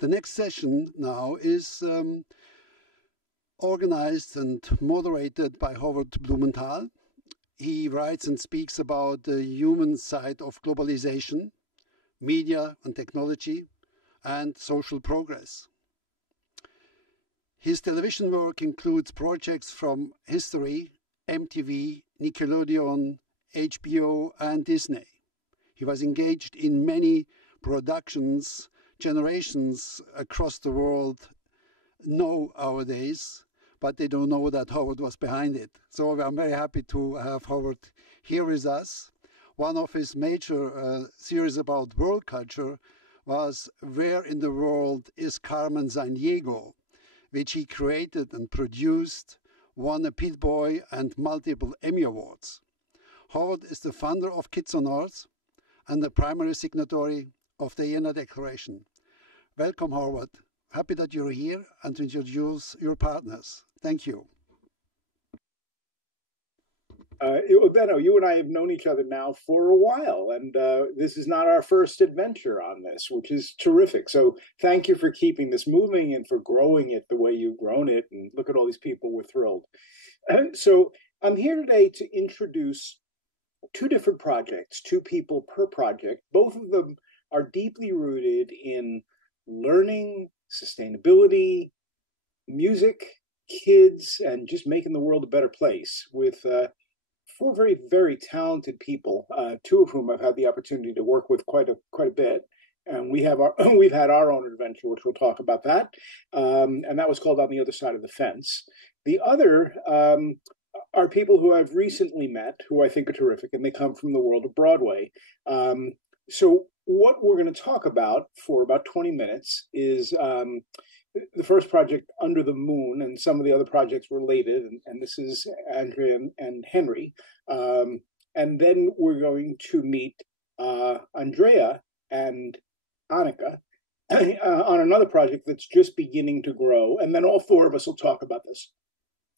The next session now is organized and moderated by Howard Blumenthal. He writes and speaks about the human side of globalization, media and technology, and social progress. His television work includes projects from history, MTV, Nickelodeon, HBO, and Disney. He was engaged in many productions generations across the world know nowadays, but they don't know that Howard was behind it. So I'm very happy to have Howard here with us. One of his major series about world culture was Where in the World is Carmen Sandiego, which he created and produced, won a Pit Boy and multiple Emmy Awards. Howard is the founder of Kids on Arts and the primary signatory of the Vienna Declaration. Welcome, Howard. Happy that you're here and to introduce your partners. Thank you. Benno, you and I have known each other now for a while, and this is not our first adventure on this, which is terrific. So thank you for keeping this moving and for growing it the way you've grown it. And look at all these people, we're thrilled. So I'm here today to introduce two different projects, two people per project. Both of them are deeply rooted in learning, sustainability, music, kids, and just making the world a better place with four very, very talented people, two of whom I've had the opportunity to work with quite a bit. And we've had our own adventure, which we'll talk about that. And that was called On the Other Side of the Fence. The other are people who I've recently met, who I think are terrific, and they come from the world of Broadway. So what we're going to talk about for about 20 minutes is the first project, Under the Moon, and some of the other projects related, and this is Andrea and Henry. And then we're going to meet Andrea and Anika on another project that's just beginning to grow. And then all four of us will talk about this,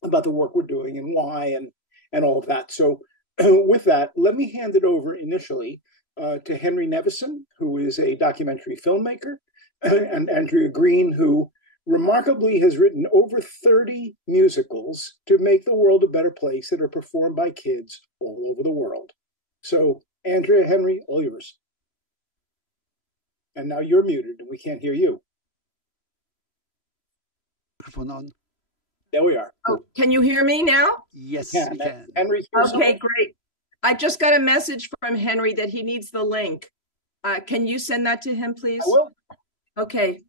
about the work we're doing and why and all of that. So with that, let me hand it over initially to Henry Nevison, who is a documentary filmmaker, and Andrea Green, who remarkably has written over 30 musicals to make the world a better place that are performed by kids all over the world. So Andrea, Henry, all yours. And now you're muted and we can't hear you. Microphone on. There we are. Oh, can you hear me now? Yes, we can. Henry, okay, great. I just got a message from Henry that he needs the link. Can you send that to him, please? I will. Okay.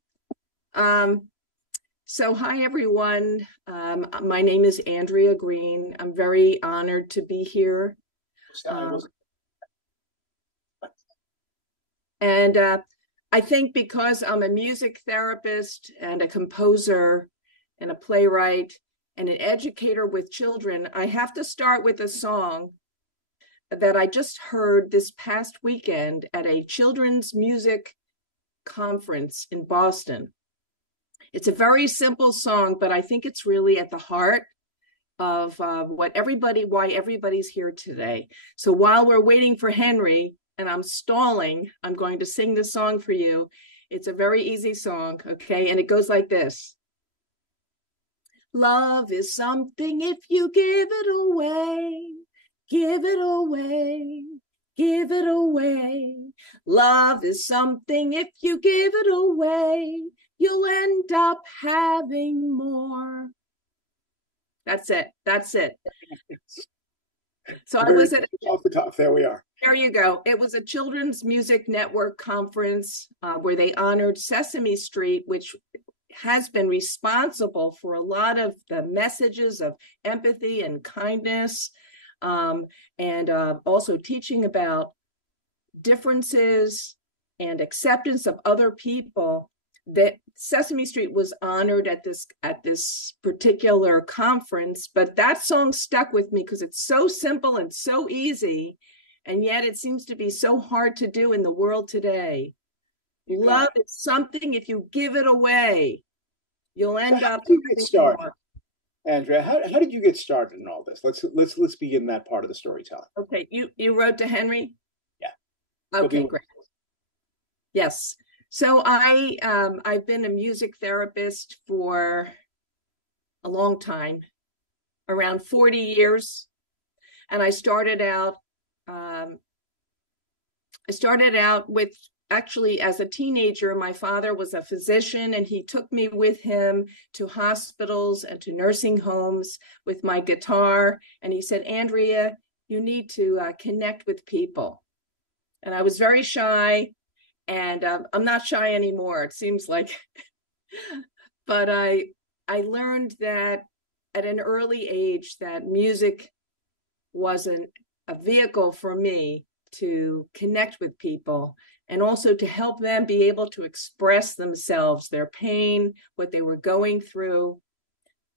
So hi, everyone. My name is Andrea Green. I'm very honored to be here. And I think because I'm a music therapist and a composer and a playwright and an educator with children, I have to start with a song that I just heard this past weekend at a children's music conference in Boston. It's a very simple song, but I think it's really at the heart of why everybody's here today. So while we're waiting for Henry and I'm stalling, I'm going to sing the song for you. It's a very easy song, okay? And it goes like this. Love is something if you give it away, give it away, give it away. Love is something if you give it away, you'll end up having more. That's it. That's it. So I was at off the top. There we are. There you go. It was a Children's Music Network conference where they honored Sesame Street, which has been responsible for a lot of the messages of empathy and kindness, and also teaching about differences and acceptance of other people. That Sesame Street was honored at this particular conference, but that song stuck with me because it's so simple and so easy, and yet it seems to be so hard to do in the world today. Love is something if you give it away, you'll end up. How did you get started, Andrea? How did you get started in all this? Let's begin that part of the storytelling. Okay, you wrote to Henry? Yeah. Okay, great. Yes. So I've been a music therapist for a long time, around 40 years. And I started out with, actually, as a teenager. My father was a physician, and he took me with him to hospitals and to nursing homes with my guitar. And he said, Andrea, you need to connect with people. And I was very shy, and I'm not shy anymore, it seems like. But I learned that at an early age that music was a vehicle for me to connect with people, and also to help them be able to express themselves, their pain, what they were going through.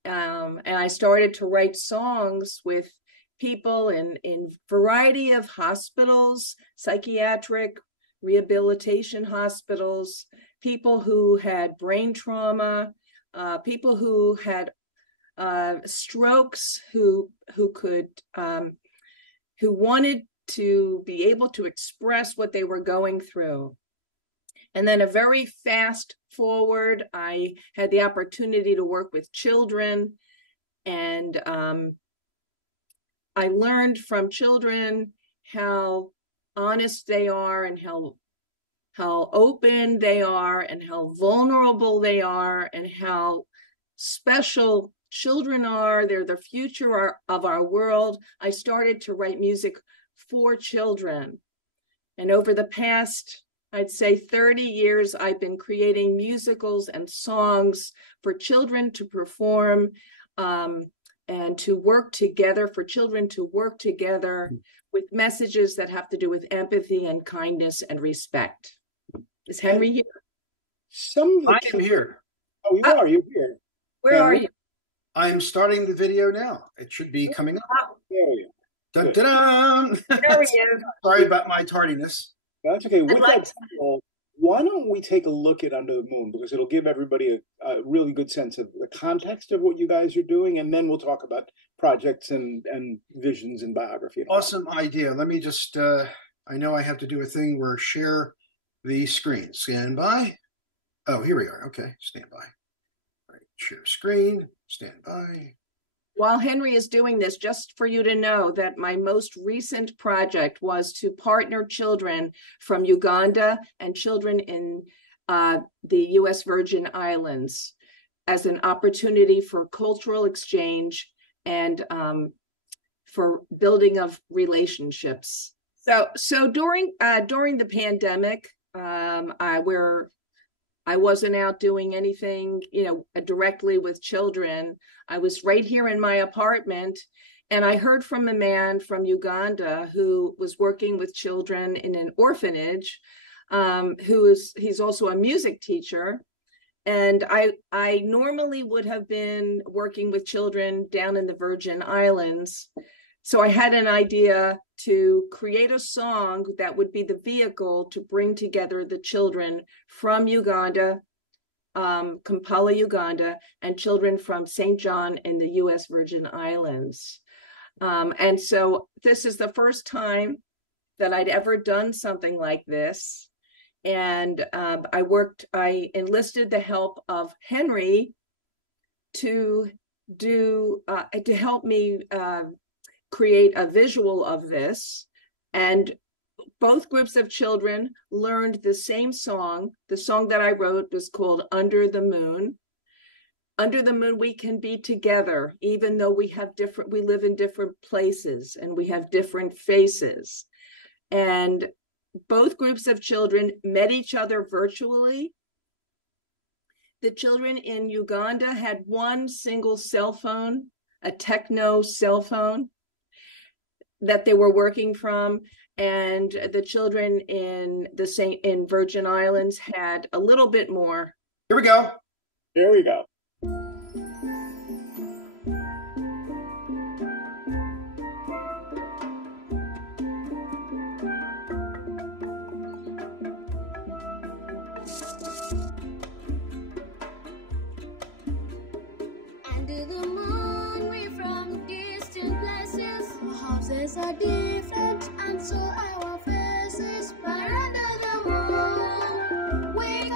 And I started to write songs with people in variety of hospitals, psychiatric, rehabilitation hospitals, people who had brain trauma, people who had strokes, who wanted to be able to express what they were going through. And then a very fast forward, I had the opportunity to work with children, and I learned from children how honest they are, and how open they are, and how vulnerable they are, and how special children are. They're the future of our world. I started to write music for children. And over the past, I'd say 30 years, I've been creating musicals and songs for children to perform, and to work together, for children to work together with messages that have to do with empathy and kindness and respect. Is Henry here? I am here. Oh, you are. You're here. Where are you? I am starting the video now. It should be coming up. There you go. Dun, dun, dun. There he is. Sorry about my tardiness. That's okay. With that, why don't we take a look at Under the Moon, because it'll give everybody a really good sense of the context of what you guys are doing, and then we'll talk about projects and visions and biography. Awesome idea. Let me just, I know I have to do a thing where share the screen. Stand by. Oh, here we are. Okay, stand by. All right, share screen, stand by. While Henry is doing this, just for you to know that my most recent project was to partner children from Uganda and children in the U.S. Virgin Islands as an opportunity for cultural exchange and for building of relationships. So during the pandemic, I wasn't out doing anything, directly with children. I was right here in my apartment, and I heard from a man from Uganda who was working with children in an orphanage, he's also a music teacher. And I normally would have been working with children down in the Virgin Islands. So I had an idea to create a song that would be the vehicle to bring together the children from Uganda, Kampala, Uganda, and children from St. John in the U.S. Virgin Islands. And so this is the first time that I'd ever done something like this. And I enlisted the help of Henry to help me create a visual of this. And both groups of children learned the same song. The song that I wrote was called Under the Moon. Under the moon, we can be together, even though we live in different places and we have different faces. And both groups of children met each other virtually. The children in Uganda had one single cell phone, a techno cell phone that they were working from, and the children in Virgin Islands had a little bit more. Here we go. There we go. Under the moon, we're from distant places. Our houses are different, and so our faces. But under the moon, we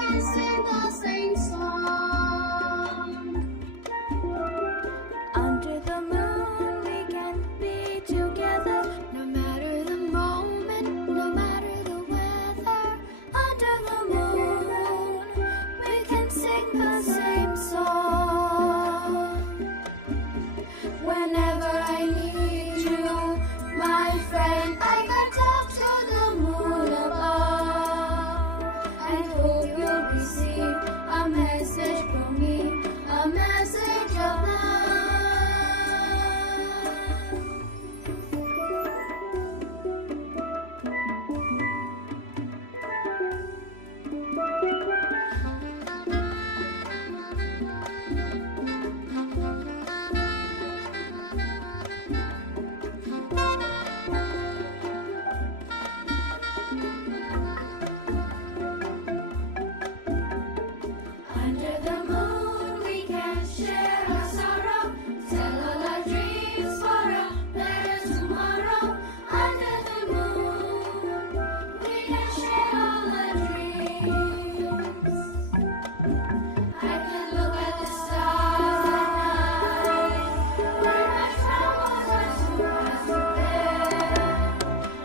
Under the moon we can share our sorrow, tell all our dreams for a better tomorrow. Under the moon we can share all our dreams. I can look at the stars at night, where my troubles are too hard to bear.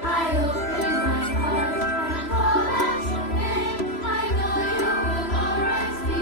I open my heart and call out your name. I know you will always be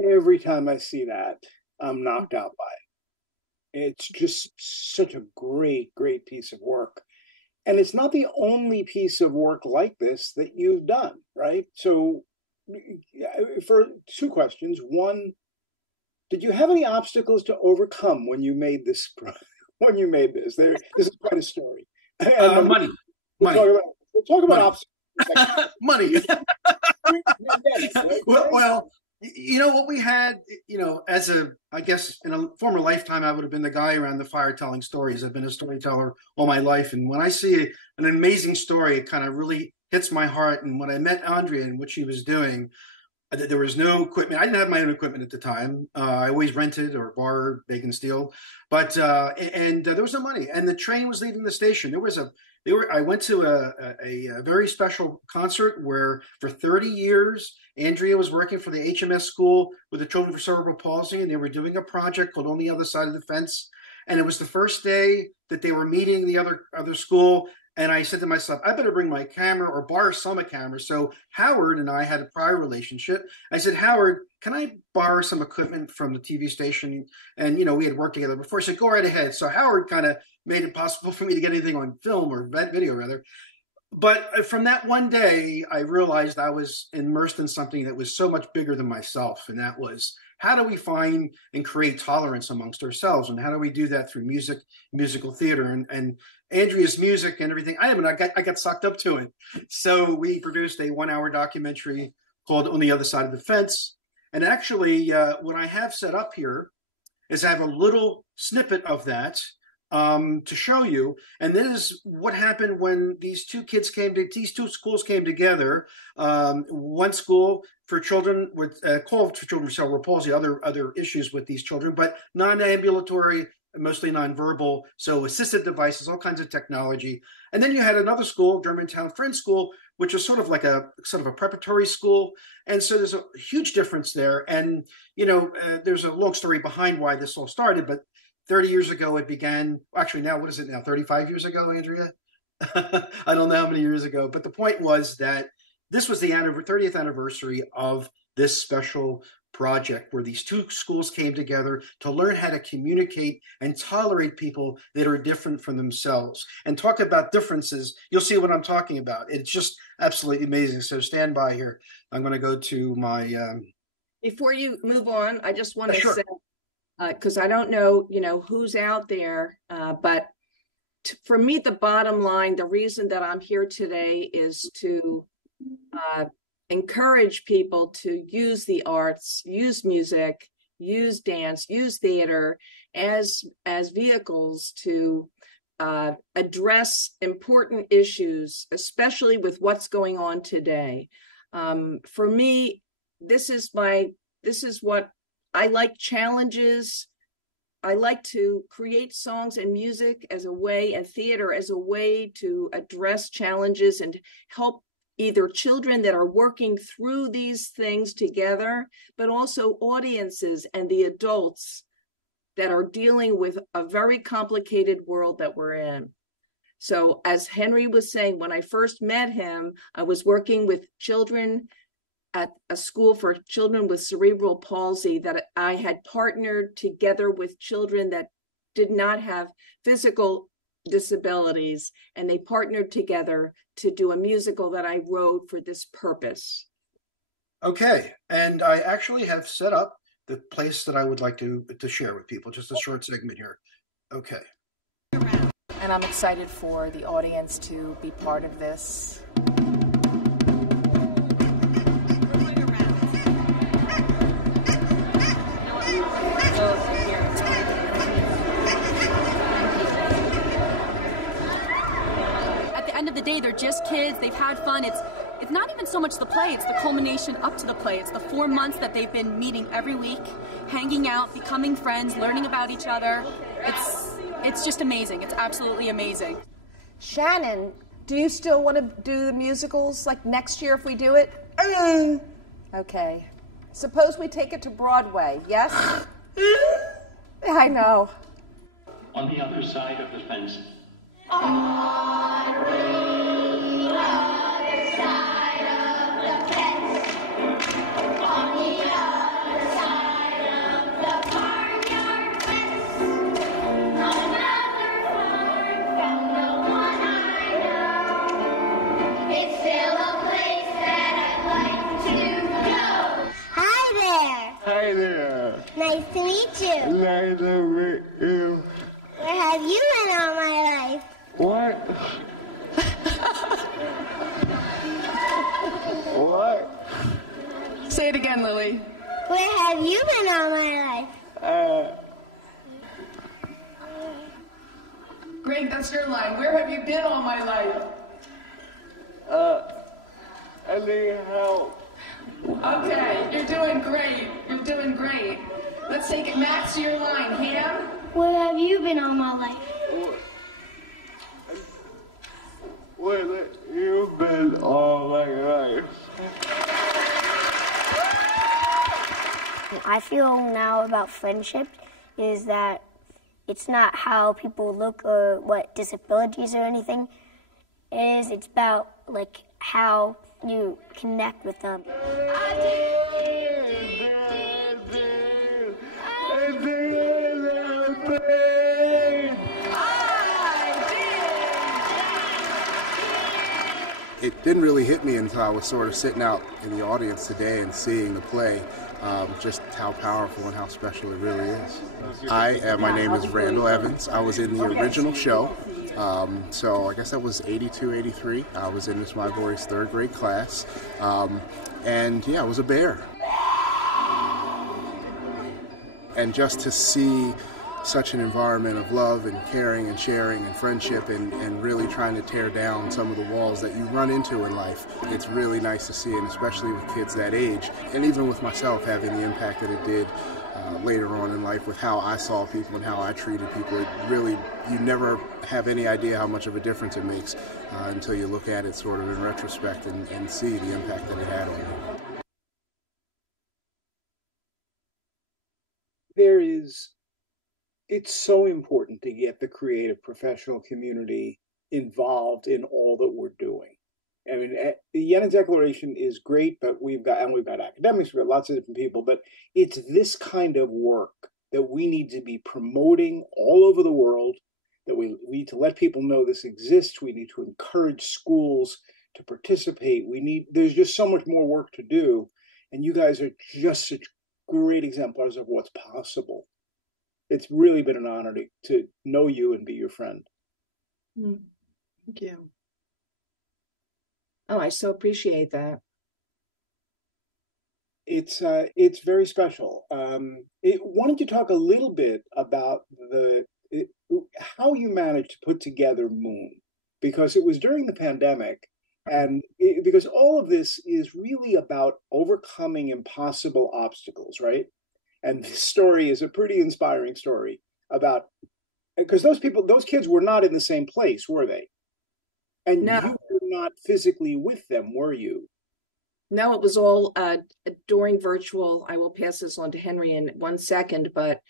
Every time I see that, I'm knocked out by it. It's just such a great, great piece of work. And it's not the only piece of work like this that you've done, right? So for two questions. One, did you have any obstacles to overcome when you made this? When you made this, this is quite a story. Money. We'll talk about obstacles. Money. Well, you know what we had, I guess in a former lifetime, I would have been the guy around the fire telling stories. I've been a storyteller all my life. And when I see an amazing story, it kind of really hits my heart. And when I met Andrea and what she was doing, There was no equipment. I didn't have my own equipment at the time. I always rented or borrowed, bake and steal. But there was no money. And the train was leaving the station. I went to a very special concert where for 30 years, Andrea was working for the HMS school with the children for cerebral palsy, and they were doing a project called On the Other Side of the Fence. And it was the first day that they were meeting the other school. And I said to myself, I better bring my camera or borrow some camera. So Howard and I had a prior relationship. I said, Howard, can I borrow some equipment from the TV station? And, we had worked together before. I said, go right ahead. So Howard kind of made it possible for me to get anything on film or video, rather. But from that one day, I realized I was immersed in something that was so much bigger than myself. And that was, how do we find and create tolerance amongst ourselves? And how do we do that through music, musical theater? And Andrea's music and everything, I got sucked up to it. So we produced a 1-hour documentary called On the Other Side of the Fence. And actually, what I have set up here is I have a little snippet of that to show you. And this is what happened when these two schools came together. One school for children with called for children with cerebral palsy, other issues with these children, but non-ambulatory, mostly nonverbal, so assisted devices, all kinds of technology. And then you had another school, Germantown Friends School, which was sort of a preparatory school. And so there's a huge difference there. And, there's a long story behind why this all started, but 30 years ago it began. Actually, now, what is it now? 35 years ago, Andrea? I don't know how many years ago, but the point was that this was the 30th anniversary of this special project where these two schools came together to learn how to communicate and tolerate people that are different from themselves. And talk about differences, you'll see what I'm talking about. It's just absolutely amazing. So stand by here. I'm going to go to my... Before you move on, I just want to sure. say, because I don't know, who's out there, but for me, the bottom line, the reason that I'm here today is to encourage people to use the arts, use music, use dance, use theater as vehicles to address important issues, especially with what's going on today. For me, this is what I like: challenges. I like to create songs and music as a way, and theater as a way to address challenges and help either children that are working through these things together, but also audiences and the adults that are dealing with a very complicated world that we're in. So as Henry was saying, when I first met him, I was working with children at a school for children with cerebral palsy that I had partnered together with children that did not have physical disabilities, and they partnered together to do a musical that I wrote for this purpose. Okay, and I actually have set up the place that I would like to share with people, just a short segment here. Okay. And I'm excited for the audience to be part of this. End of the day, they're just kids. They've had fun. It's not even so much the play, it's the culmination up to the play. It's the 4 months that they've been meeting every week, hanging out, becoming friends, learning about each other. It's just amazing. It's absolutely amazing. Shannon, do you still want to do the musicals like next year if we do it? Okay. Suppose we take it to Broadway, yes? I know. On the other side of the fence. On the other side of the fence, on the other side of the barnyard fence, another farm from the one I know. It's still a place that I'd like to go. Hi there. Hi there. Nice to meet you. Nice to meet you. Where have you been all my life? What? What? Say it again, Lily. Where have you been all my life? Greg, that's your line. Where have you been all my life? I need help. Okay, you're doing great. You're doing great. Let's take it, Max, to your line. Ham? Where have you been all my life? Where you been all my life? I feel now about friendship is that it's not how people look or what disabilities or anything is. It's about like how you connect with them. It didn't really hit me until I was sort of sitting out in the audience today and seeing the play, just how powerful and how special it really is. My name is Randall Evans. I was in the original show, so I guess that was 82, 83. I was in Miss Mybory's third grade class, and yeah, I was a bear. And just to see such an environment of love and caring and sharing and friendship and really trying to tear down some of the walls that you run into in life. It's really nice to see, and especially with kids that age, and even with myself having the impact that it did later on in life with how I saw people and how I treated people. It really, you never have any idea how much of a difference it makes until you look at it sort of in retrospect and see the impact that it had on you. It's so important to get the creative professional community involved in all that we're doing. I mean, the Vienna Declaration is great, but we've got academics, we've got lots of different people, but it's this kind of work that we need to be promoting all over the world, that we need to let people know this exists. We need to encourage schools to participate. There's just so much more work to do. And you guys are just such great exemplars of what's possible. It's really been an honor to know you and be your friend. Thank you. Oh, I so appreciate that. It's very special. Why don't you talk a little bit about how you managed to put together Moon? Because it was during the pandemic, and because all of this is really about overcoming impossible obstacles, right? And this story is a pretty inspiring story about, because those kids were not in the same place, were they? And no. You were not physically with them, were you? No, it was all during virtual. I will pass this on to Henry in 1 second, but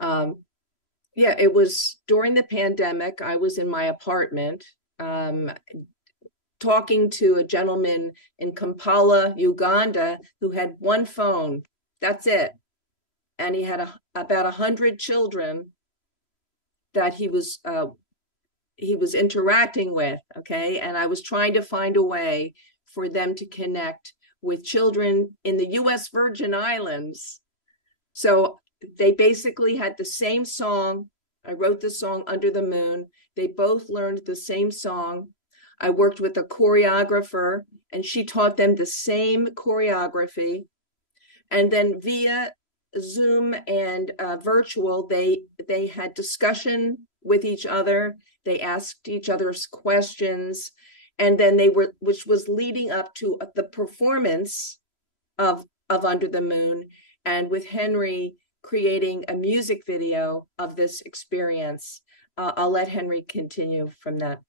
yeah, it was during the pandemic. I was in my apartment talking to a gentleman in Kampala, Uganda, who had one phone. That's it. And he had about 100 children that he was interacting with, okay? And I was trying to find a way for them to connect with children in the U.S. Virgin Islands. So they basically had the same song. I wrote the song Under the Moon. They both learned the same song. I worked with a choreographer, and she taught them the same choreography. And then via Zoom and virtual, they had discussion with each other. They asked each other's questions, and then which was leading up to the performance of Under the Moon, and with Henry creating a music video of this experience. I'll let Henry continue from that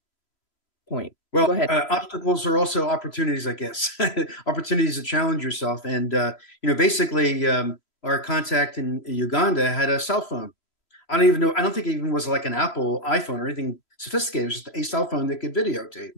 point. Well, go ahead. Obstacles are also opportunities, I guess. Opportunities to challenge yourself, and basically. Our contact in Uganda had a cell phone. I don't think it even was like an Apple iPhone or anything sophisticated. It was just a cell phone that could videotape.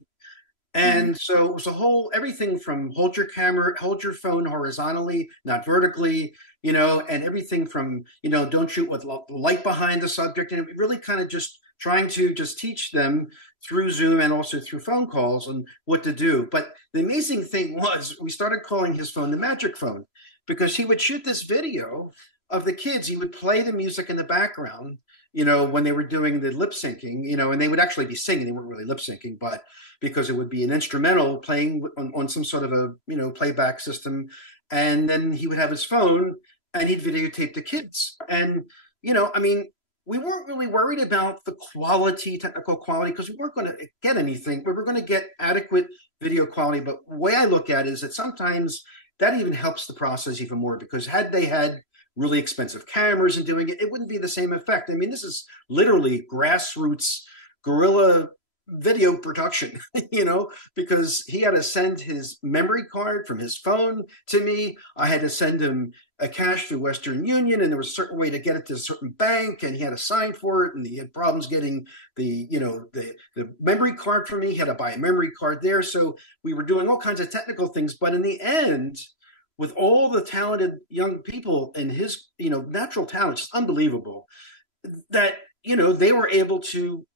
And so it was everything from hold your phone horizontally, not vertically, and everything from, don't shoot with light behind the subject. And it really kind of just trying to just teach them through Zoom and also through phone calls on what to do. But the amazing thing was we started calling his phone the magic phone, because he would shoot this video of the kids. He would play the music in the background, when they were doing the lip syncing, and they would actually be singing. They weren't really lip syncing, but because it would be an instrumental playing on some sort of a, playback system. And then he would have his phone and he'd videotape the kids. And, we weren't really worried about the technical quality, because we weren't going to get anything. We were going to get adequate video quality. But the way I look at it is that sometimes that even helps the process even more, because had they had really expensive cameras and doing it, it wouldn't be the same effect. I mean, this is literally grassroots guerrilla video production, because he had to send his memory card from his phone to me. I had to send him a cash through Western Union, and there was a certain way to get it to a certain bank, and he had to sign for it, and he had problems getting the memory card from me. He had to buy a memory card there. So we were doing all kinds of technical things, but in the end, with all the talented young people and his, natural talent, just unbelievable, that, they were able to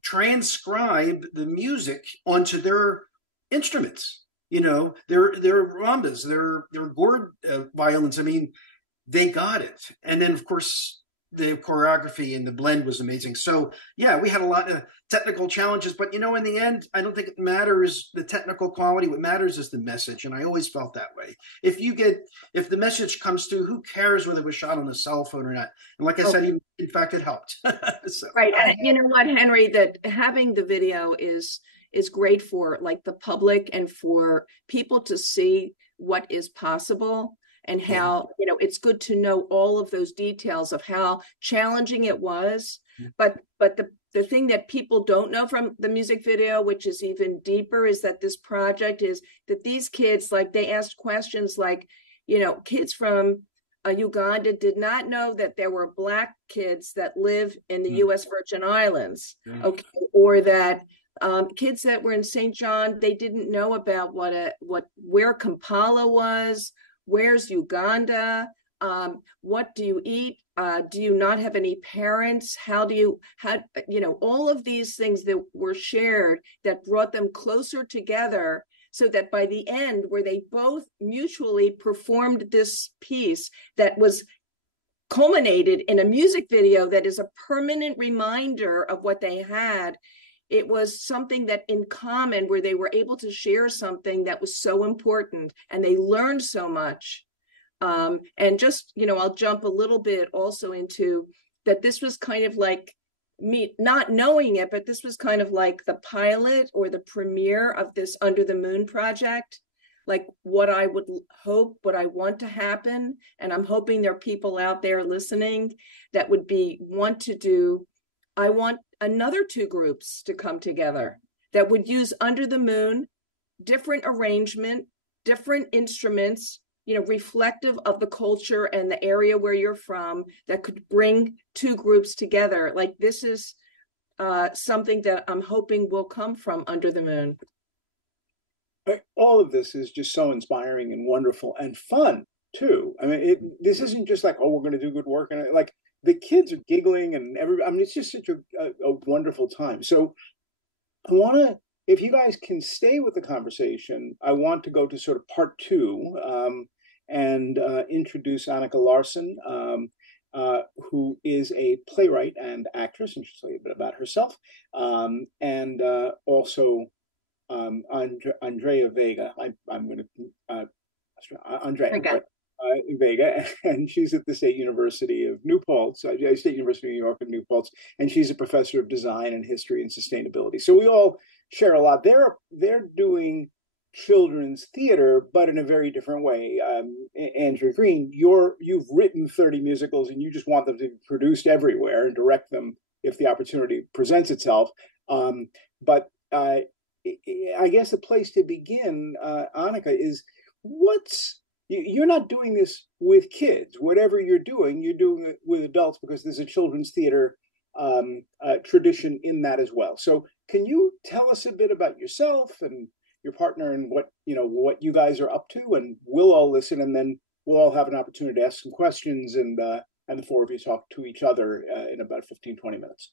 transcribe the music onto their instruments, their rumbas, their gourd violins. I mean, they got it. And then, of course, the choreography and the blend was amazing. So yeah, we had a lot of technical challenges, but in the end, I don't think it matters the technical quality. What matters is the message. And I always felt that way. If the message comes through, who cares whether it was shot on a cell phone or not? And like I said, in fact, it helped. So. Right. And you know what, Henry, that having the video is great for like the public and for people to see what is possible. And how, it's good to know all of those details of how challenging it was. But the thing that people don't know from the music video, which is even deeper, is that this project is that these kids, like, they asked questions like, kids from Uganda did not know that there were Black kids that live in the U.S. Virgin Islands, okay, or that kids that were in St. John, they didn't know about where Kampala was. Where's Uganda? What do you eat? Do you not have any parents? All of these things that were shared that brought them closer together, so that by the end, where they both mutually performed this piece that was culminated in a music video that is a permanent reminder of what they had. It was something that in common, where they were able to share something that was so important, and they learned so much. And just, I'll jump a little bit also into that this was kind of like me not knowing it, but this was kind of like the pilot or the premiere of this Under the Moon project, like what I would hope, what I want to happen. And I'm hoping there are people out there listening that would want to do. I want another two groups to come together that would use Under the Moon, different arrangement, different instruments, reflective of the culture and the area where you're from, that could bring two groups together. Like, this is something that I'm hoping will come from Under the Moon. All of this is just so inspiring and wonderful and fun too. I mean, this isn't just like, we're going to do good work, and like, the kids are giggling and it's just such a wonderful time. So I want to, if you guys can stay with the conversation, I want to go to sort of part two and introduce Anika Larsen, who is a playwright and actress, and she'll tell you a bit about herself. And also Andrea Vega. I'm going to, Andrea. Vega, and she's at the State University of New Paltz, State University of New York and New Paltz, and she's a professor of design and history and sustainability. So we all share a lot. They're doing children's theater, but in a very different way. Andrea Green, you've written 30 musicals, and you just want them to be produced everywhere and direct them if the opportunity presents itself. But I guess the place to begin, Anika, is you're not doing this with kids. Whatever you're doing it with adults, because there's a children's theater tradition in that as well. So can you tell us a bit about yourself and your partner and what you guys are up to? And we'll all listen, and then we'll all have an opportunity to ask some questions, and the four of you talk to each other in about 15, 20 minutes.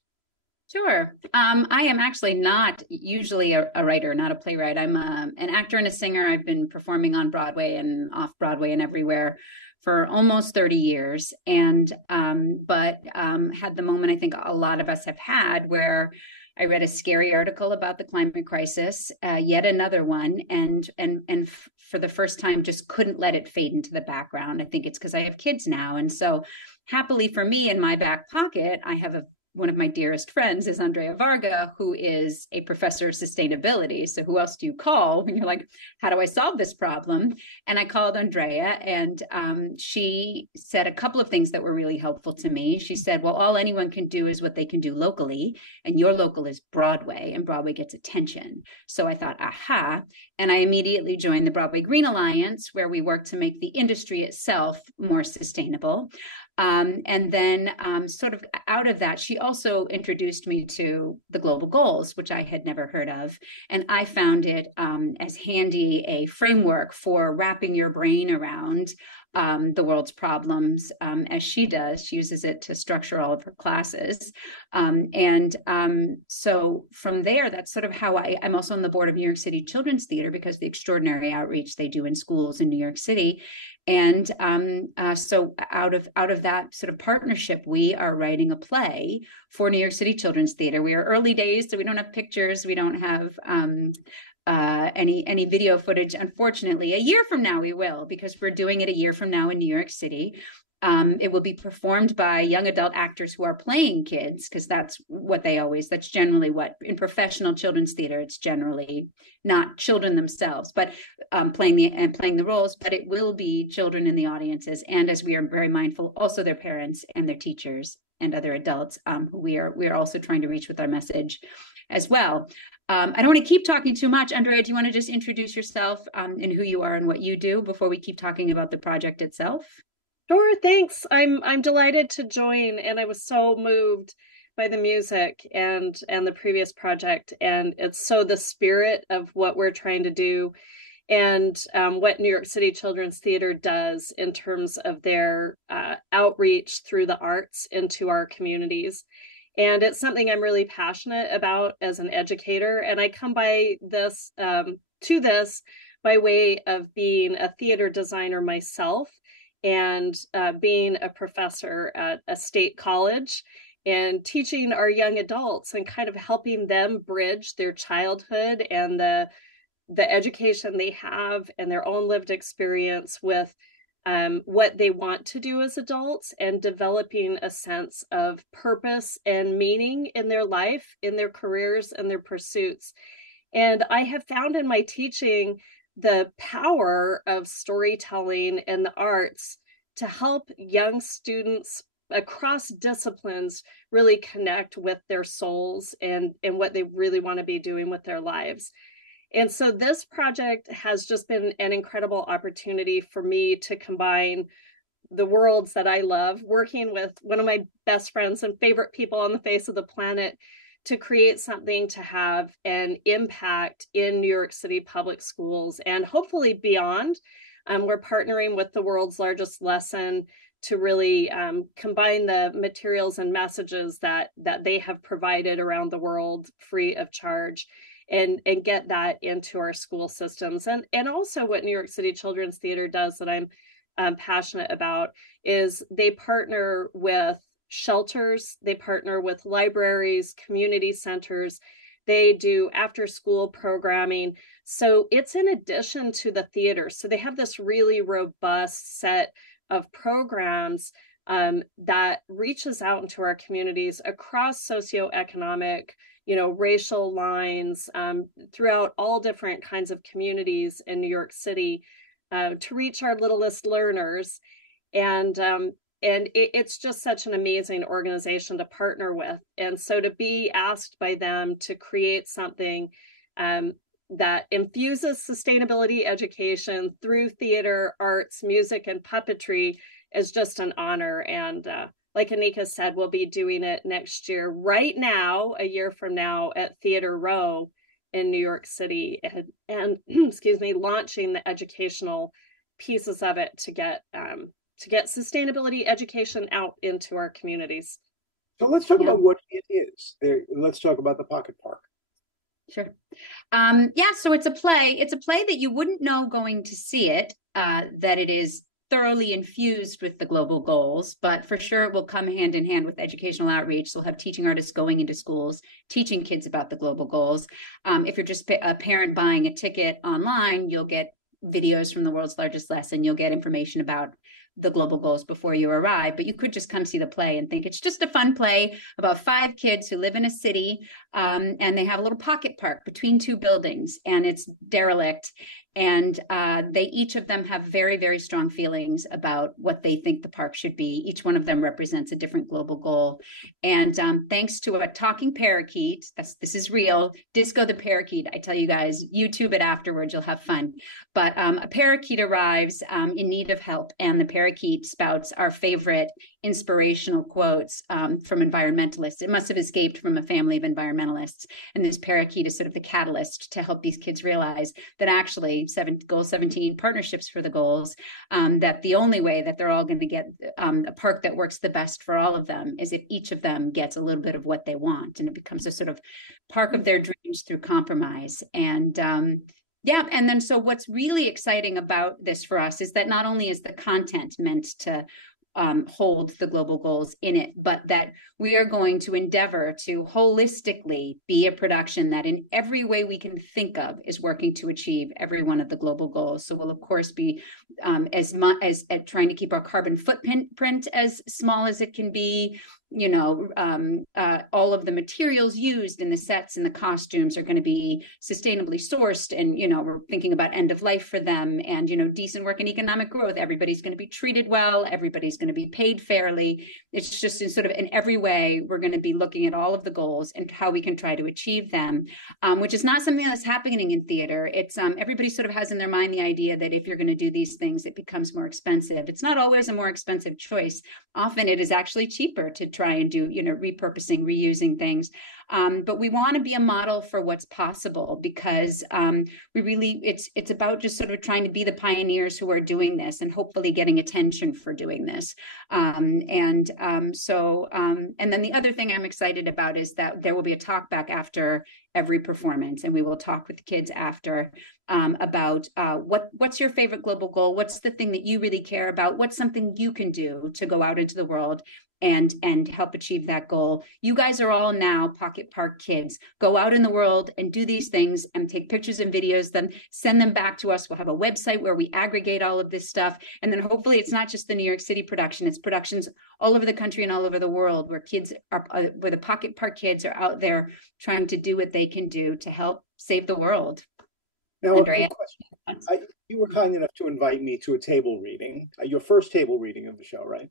Sure. I am actually not usually a writer, not a playwright. I'm an actor and a singer. I've been performing on Broadway and off Broadway and everywhere for almost 30 years. And but had the moment I think a lot of us have had, where I read a scary article about the climate crisis, yet another one, and for the first time just couldn't let it fade into the background. I think it's because I have kids now, and so happily for me, in my back pocket, I have a one of my dearest friends is Andrea Varga, who is a professor of sustainability. So who else do you call when you're like, how do I solve this problem? And I called Andrea, and she said a couple of things that were really helpful to me. She said, well, all anyone can do is what they can do locally, and your local is Broadway, and Broadway gets attention. So I thought, aha. And I immediately joined the Broadway Green Alliance, where we work to make the industry itself more sustainable. And then sort of out of that, she also introduced me to the global goals, which I had never heard of. And I found it as handy a framework for wrapping your brain around the world's problems as she does. She uses it to structure all of her classes. So from there, that's sort of how I'm also on the board of New York City Children's Theater, because the extraordinary outreach they do in schools in New York City. And so out of that sort of partnership, we are writing a play for New York City Children's Theater. We are early days, so we don't have pictures. We don't have any video footage. Unfortunately, a year from now we will, because we're doing it a year from now in New York City. It will be performed by young adult actors who are playing kids, because that's generally what, in professional children's theater, it's generally not children themselves, but playing the roles, but it will be children in the audiences. And as we are very mindful, also their parents and their teachers and other adults who we are also trying to reach with our message as well. I don't want to keep talking too much. Andrea, do you want to just introduce yourself and who you are and what you do before we keep talking about the project itself? Sure, thanks. I'm delighted to join, and I was so moved by the music and the previous project, and it's so the spirit of what we're trying to do, and what New York City Children's Theater does in terms of their outreach through the arts into our communities. And it's something I'm really passionate about as an educator, and I come by this to this by way of being a theater designer myself, and being a professor at a state college and teaching our young adults and kind of helping them bridge their childhood and the education they have and their own lived experience with what they want to do as adults, and developing a sense of purpose and meaning in their life, in their careers and their pursuits. And I have found in my teaching the power of storytelling and the arts to help young students across disciplines really connect with their souls and what they really want to be doing with their lives. And so this project has just been an incredible opportunity for me to combine the worlds that I love, working with one of my best friends and favorite people on the face of the planet, to create something to have an impact in New York City public schools and hopefully beyond. We're partnering with the world's largest Larsen to really combine the materials and messages that they have provided around the world free of charge, and get that into our school systems. And also what New York City Children's Theater does that I'm passionate about is they partner with shelters, they partner with libraries, community centers, they do after school programming. So it's in addition to the theater. So they have this really robust set of programs that reaches out into our communities across socioeconomic, racial lines, throughout all different kinds of communities in New York City, to reach our littlest learners. And it's just such an amazing organization to partner with. And so to be asked by them to create something that infuses sustainability education through theater, arts, music, and puppetry is just an honor. And like Anika said, we'll be doing it next year, right now, a year from now, at Theater Row in New York City, and excuse me, launching the educational pieces of it to get sustainability education out into our communities. So let's talk about what it is. Let's talk about the Pocket Park. Sure. So it's a play. It's a play that you wouldn't know going to see it, that it is thoroughly infused with the global goals, but for sure it will come hand in hand with educational outreach. So we'll have teaching artists going into schools, teaching kids about the global goals. If you're just a parent buying a ticket online, you'll get videos from the world's largest lesson. You'll get information about the global goals before you arrive, but you could just come see the play and think it's just a fun play about 5 kids who live in a city, and they have a little pocket park between 2 buildings, and it's derelict. And they each of them have very, very strong feelings about what they think the park should be. Each one of them represents a different global goal. And thanks to a talking parakeet, this is real, Disco the parakeet, I tell you guys, YouTube it afterwards, you'll have fun. But a parakeet arrives in need of help, and the parakeet spouts our favorite inspirational quotes from environmentalists. It must have escaped from a family of environmentalists. And this parakeet is sort of the catalyst to help these kids realize that actually goal 17, partnerships for the goals, that the only way that they're all going to get a park that works the best for all of them is if each of them gets a little bit of what they want, and it becomes a sort of park of their dreams through compromise. And yeah, and then so what's really exciting about this for us is that not only is the content meant to hold the global goals in it, but that we are going to endeavor to holistically be a production that in every way we can think of is working to achieve every one of the global goals. So we'll of course be as much as trying to keep our carbon footprint as small as it can be. You know, all of the materials used in the sets and the costumes are going to be sustainably sourced, and you know, we're thinking about end of life for them, and you know, decent work and economic growth. Everybody's going to be treated well, everybody's going to be paid fairly. It's just in sort of in every way we're going to be looking at all of the goals and how we can try to achieve them, which is not something that's happening in theater. It's everybody sort of has in their mind the idea that if you're going to do these things, it becomes more expensive. It's not always a more expensive choice. Often it is actually cheaper to try and do, you know, repurposing, reusing things. But we want to be a model for what's possible, because we really, it's about just sort of trying to be the pioneers who are doing this and hopefully getting attention for doing this. And then the other thing I'm excited about is that there will be a talk back after every performance, and we will talk with kids after about what's your favorite global goal? What's the thing that you really care about? What's something you can do to go out into the world and help achieve that goal? You guys are all now Pocket Park kids. Go out in the world and do these things and take pictures and videos, then send them back to us. We'll have a website where we aggregate all of this stuff. And then hopefully it's not just the New York City production, it's productions all over the country and all over the world where kids are, where the Pocket Park kids are out there trying to do what they can do to help save the world. Now, Andrea? You were kind enough to invite me to a table reading, your first table reading of the show, right?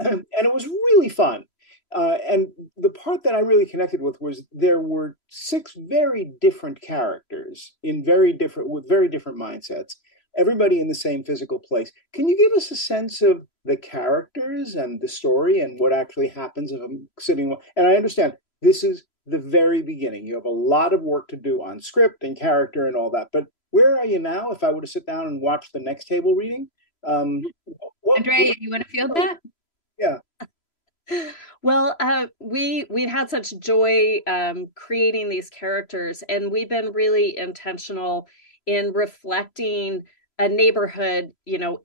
And it was really fun. And the part that I really connected with was there were 6 very different characters with very different mindsets, everybody in the same physical place. Can you give us a sense of the characters and the story and what actually happens if I'm sitting? And I understand this is the very beginning. You have a lot of work to do on script and character and all that. But where are you now if I were to sit down and watch the next table reading? Andrea, you want to field that? Yeah. Well, we've had such joy creating these characters, and we've been really intentional in reflecting a neighborhood, you know,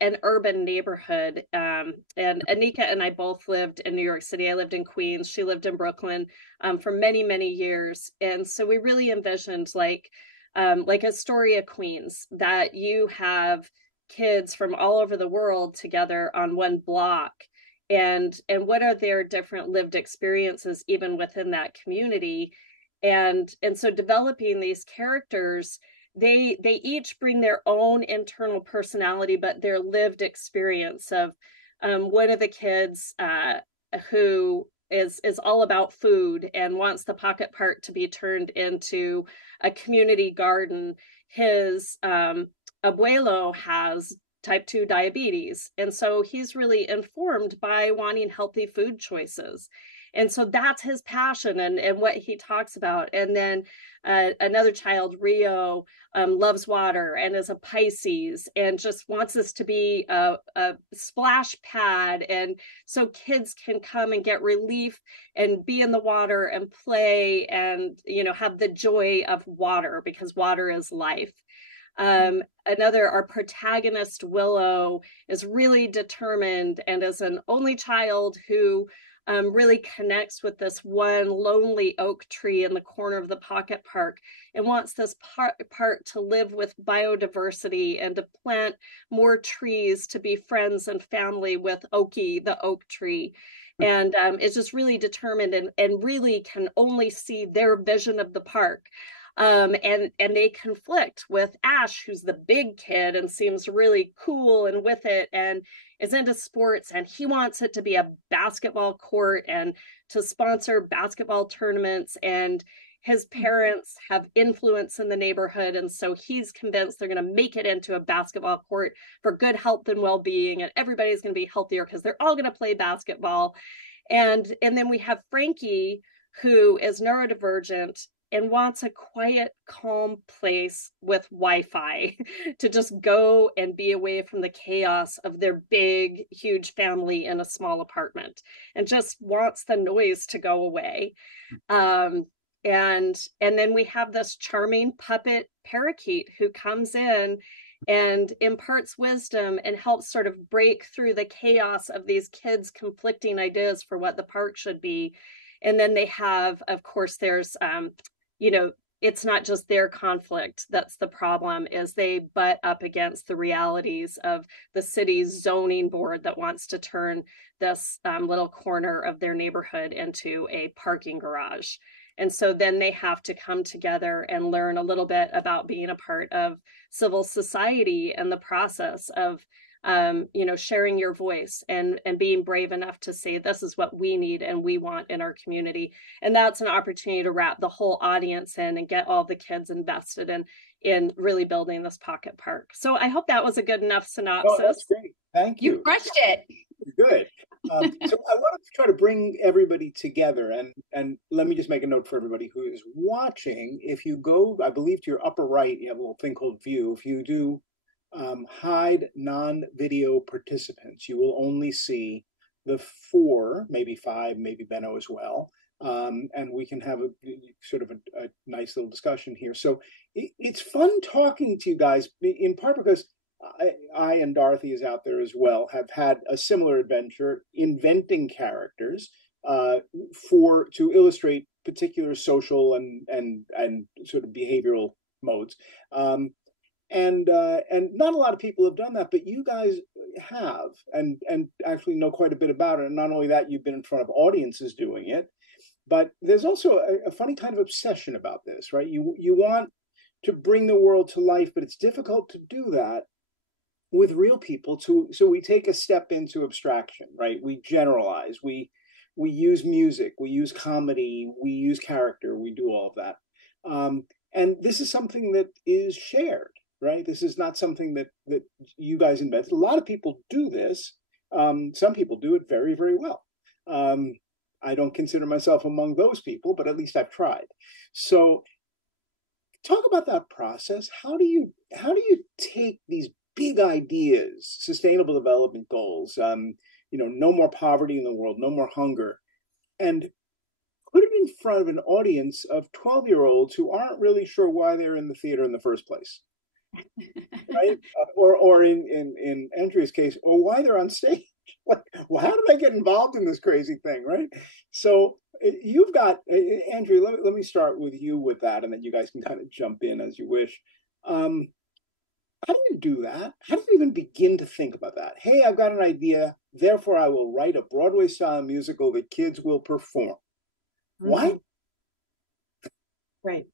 an urban neighborhood. And Anika and I both lived in New York City. I lived in Queens. She lived in Brooklyn for many, many years. And so we really envisioned like Astoria, Queens, that you have kids from all over the world together on one block. And what are their different lived experiences even within that community? And so developing these characters, they each bring their own internal personality, but their lived experience of one of the kids who is all about food and wants the Pocket Park to be turned into a community garden. His abuelo has type 2 diabetes. And so he's really informed by wanting healthy food choices. And so that's his passion and what he talks about. And then another child, Rio, loves water and is a Pisces and just wants this to be a splash pad. And so kids can come and get relief and be in the water and play and, you know, have the joy of water, because water is life. Our protagonist, Willow, is really determined and is an only child who really connects with this one lonely oak tree in the corner of the pocket park and wants this park to live with biodiversity and to plant more trees to be friends and family with Oki, the oak tree. And is just really determined and really can only see their vision of the park. And they conflict with Ash, who's the big kid and seems really cool and with it and is into sports, and he wants it to be a basketball court and to sponsor basketball tournaments, and his parents have influence in the neighborhood, and so he's convinced they're going to make it into a basketball court for good health and well-being, and everybody's going to be healthier because they're all going to play basketball. And then we have Frankie, who is neurodivergent and wants a quiet, calm place with Wi-Fi to just go and be away from the chaos of their big, huge family in a small apartment, and just wants the noise to go away. And then we have this charming puppet parakeet who comes in and imparts wisdom and helps sort of break through the chaos of these kids' conflicting ideas for what the park should be. And then they have, of course, there's it's not just their conflict that's the problem, is they butt up against the realities of the city's zoning board that wants to turn this little corner of their neighborhood into a parking garage. And so then they have to come together and learn a little bit about being a part of civil society and the process of sharing your voice and being brave enough to say, this is what we need and we want in our community. And that's an opportunity to wrap the whole audience in and get all the kids invested in really building this pocket park. So I hope that was a good enough synopsis. Oh, that's great. Thank you. You crushed it. Good. So I wanted to try to bring everybody together, and let me just make a note for everybody who is watching. If you go, I believe, to your upper right, you have a little thing called view. If you do hide non-video participants, you will only see the 4, maybe 5, maybe Benno as well. And we can have a nice little discussion here. So it's fun talking to you guys, in part because I and Dorothy is out there as well, have had a similar adventure inventing characters to illustrate particular social and sort of behavioral modes. And not a lot of people have done that, but you guys have, and actually know quite a bit about it. And not only that, you've been in front of audiences doing it, but there's also a funny kind of obsession about this, right? You want to bring the world to life, but it's difficult to do that with real people. So we take a step into abstraction, right? We generalize, we use music, we use comedy, we use character, we do all of that. And this is something that is shared. Right? This is not something that you guys invented. A lot of people do this. Some people do it very, very well. I don't consider myself among those people, but at least I've tried. So talk about that process. How do you take these big ideas, sustainable development goals, no more poverty in the world, no more hunger, and put it in front of an audience of 12-year-olds who aren't really sure why they're in the theater in the first place? Right? Or in Andrea's case, or why they're on stage. Like, well, how did I get involved in this crazy thing, right? So you've got, Andrea, let me start with you with that, and then you guys can kind of jump in as you wish. How do you do that? How do you even begin to think about that? Hey, I've got an idea, therefore I will write a Broadway-style musical that kids will perform. Mm-hmm. Why? Right.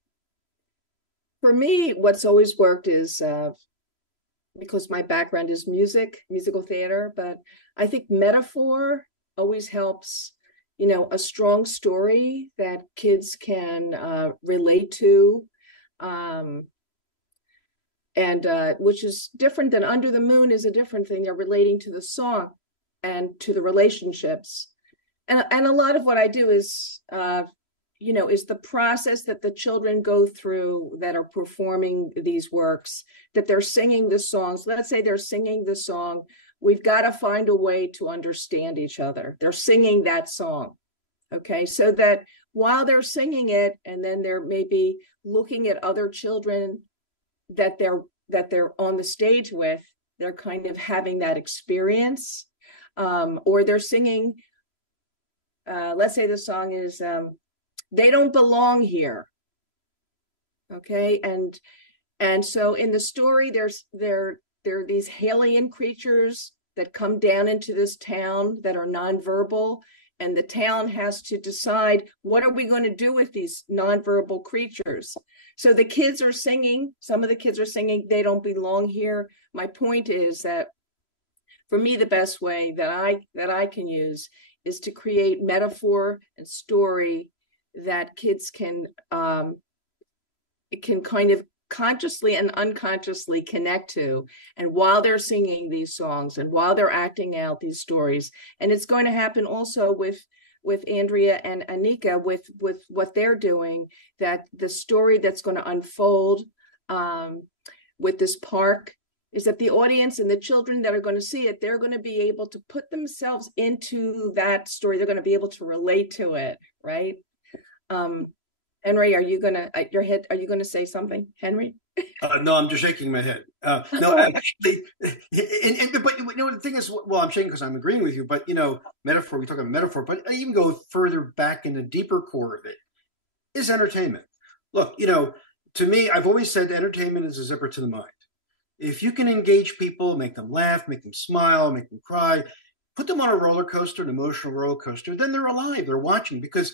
For me, what's always worked is, because my background is musical theater, but I think metaphor always helps, a strong story that kids can relate to, and which is different than Under the Moon is a different thing. They're relating to the song and to the relationships. And a lot of what I do is, is the process that the children go through that are performing these works, that they're singing the songs. Let's say they're singing the song. We've got to find a way to understand each other. They're singing that song. Okay, so that while they're singing it, and then they're maybe looking at other children that they're on the stage with, they're kind of having that experience, or they're singing let's say the song is They Don't Belong Here. Okay, and so in the story, there are these alien creatures that come down into this town that are nonverbal, and the town has to decide, what are we going to do with these nonverbal creatures? So the kids are singing, some of the kids are singing, They Don't Belong Here. My point is that for me, the best way that I can use is to create metaphor and story that kids can kind of consciously and unconsciously connect to, and while they're singing these songs and while they're acting out these stories. And it's going to happen also with Andrea and Anika with what they're doing, that the story that's going to unfold with this park is that the audience and the children that are going to see it, they're going to be able to put themselves into that story. They're going to be able to relate to it, right? Henry, are you gonna say something, Henry? No, I'm just shaking my head. No, actually, but you know, the thing is, well, I'm shaking because I'm agreeing with you, but you know, metaphor, we talk about metaphor, but I even go further back in the deeper core of it is entertainment. Look, you know, to me, I've always said entertainment is a zipper to the mind. If you can engage people, make them laugh, make them smile, make them cry, put them on a roller coaster, an emotional roller coaster, then they're alive, they're watching, because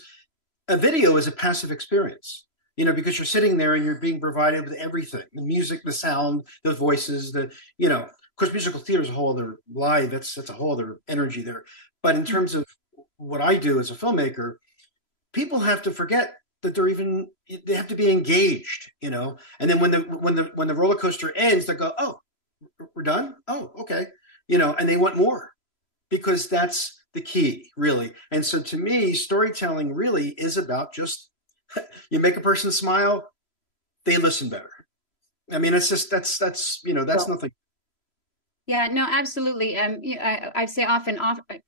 a video is a passive experience, you know, because you're sitting there and you're being provided with everything, the music, the sound, the voices, you know, of course, musical theater is a whole other live, that's a whole other energy there. But in terms of what I do as a filmmaker, people have to forget that they have to be engaged, you know, and then when the roller coaster ends, they go, oh, we're done? Oh, okay. You know, and they want more, because that's the key, really. And so to me, storytelling really is about just, you make a person smile, they listen better. I mean, it's just, that's you know, that's nothing. Yeah, no, absolutely. I say often,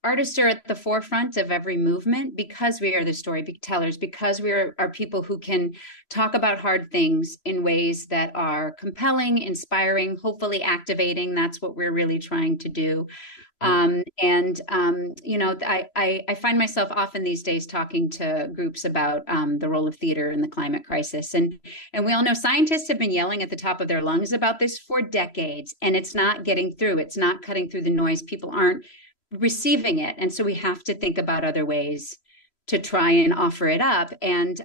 artists are at the forefront of every movement because we are the storytellers, because we are people who can talk about hard things in ways that are compelling, inspiring, hopefully activating. That's what we're really trying to do. You know, I find myself often these days talking to groups about the role of theater in the climate crisis. And we all know scientists have been yelling at the top of their lungs about this for decades, and it's not getting through. It's not cutting through the noise. People aren't receiving it. And so we have to think about other ways to try and offer it up. And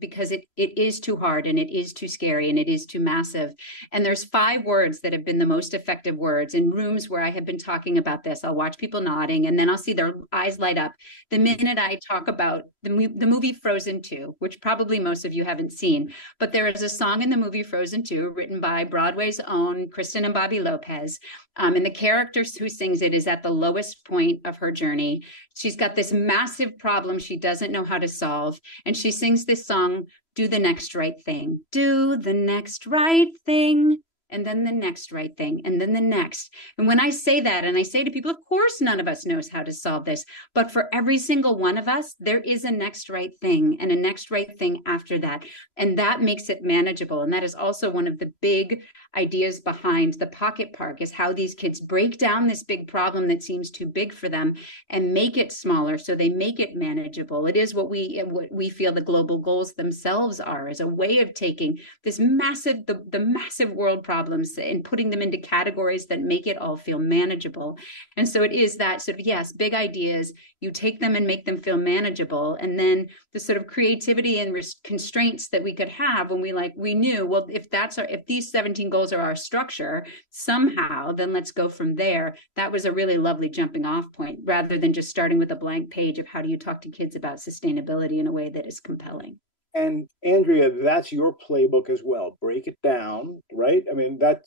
because it is too hard, and it is too scary, and it is too massive. And there's 5 words that have been the most effective words in rooms where I have been talking about this. I'll watch people nodding, and then I'll see their eyes light up the minute I talk about the movie Frozen 2, which probably most of you haven't seen. But there is a song in the movie Frozen 2 written by Broadway's own Kristen and Bobby Lopez. And the character who sings it is at the lowest point of her journey. She's got this massive problem she doesn't know how to solve. And she sings this song, Do the Next Right Thing. Do the next right thing. And then the next right thing, and then the next. And when I say that, and I say to people, of course, none of us knows how to solve this, but for every single one of us, there is a next right thing and a next right thing after that. And that makes it manageable. And that is also one of the big ideas behind the Pocket Park, is how these kids break down this big problem that seems too big for them and make it smaller, so they make it manageable. It is what we feel the global goals themselves are, as a way of taking this massive, the massive world problems and putting them into categories that make it all feel manageable. And so it is that sort of, yes, big ideas, you take them and make them feel manageable. And then the sort of creativity and constraints that we could have when we knew, well, if these 17 goals are our structure somehow, then let's go from there. That was a really lovely jumping off point, rather than just starting with a blank page of how do you talk to kids about sustainability in a way that is compelling. And Andrea, that's your playbook as well. Break it down, right? I mean, that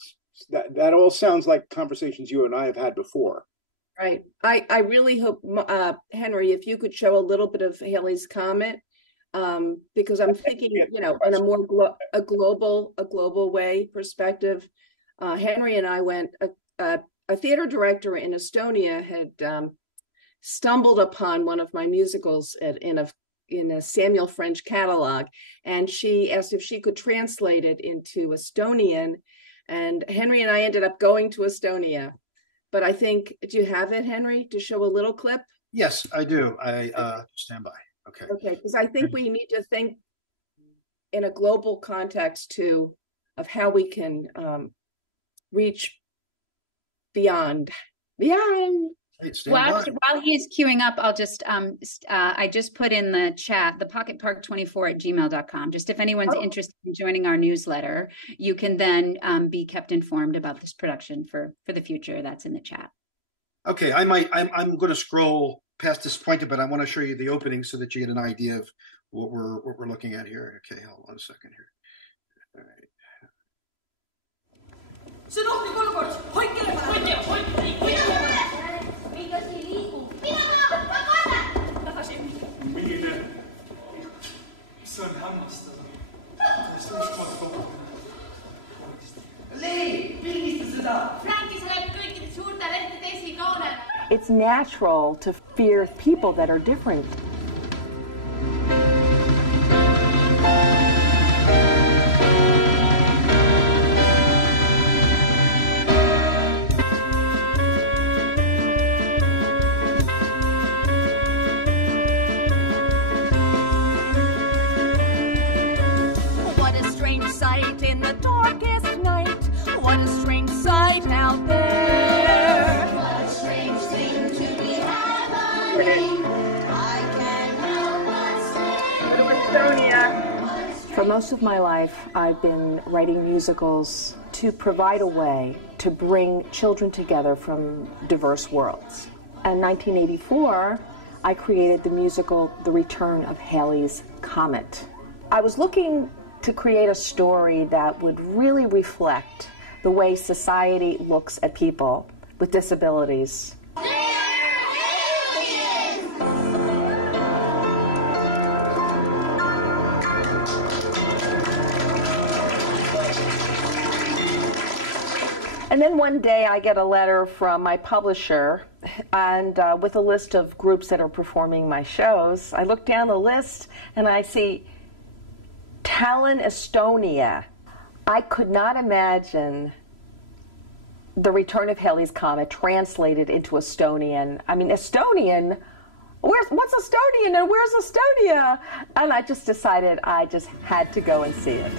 all sounds like conversations you and I have had before. Right. I really hope, Henry, if you could show a little bit of Haley's comment, because I'm thinking, you know, in a more global way perspective. Henry and I went. A theater director in Estonia had stumbled upon one of my musicals in a Samuel French catalog, and she asked if she could translate it into Estonian, and Henry and I ended up going to Estonia. But I think, do you have it, Henry, to show a little clip? Yes, I do. I stand by. Okay. Okay, because I think we need to think in a global context too of how we can reach beyond. While he's queuing up, I'll just I just put in the chat the pocketpark24@gmail.com. Just if anyone's interested in joining our newsletter, you can then be kept informed about this production for the future. That's in the chat. Okay, I'm going to scroll past this point, but I want to show you the opening so that you get an idea of what we're looking at here. Okay, hold on a second here. All right. It's natural to fear people that are different. What a strange sight in the darkest night. What a strange sight out there. What a strange thing to be happening. I can't help but stare. For most of my life, I've been writing musicals to provide a way to bring children together from diverse worlds. In 1984, I created the musical The Return of Halley's Comet. I was looking to create a story that would really reflect the way society looks at people with disabilities. And then one day I get a letter from my publisher and with a list of groups that are performing my shows. I look down the list and I see Tallinn, Estonia. I could not imagine The Return of Halley's Comet translated into Estonian. I mean, Estonian, what's Estonian and where's Estonia? And I just decided I just had to go and see it.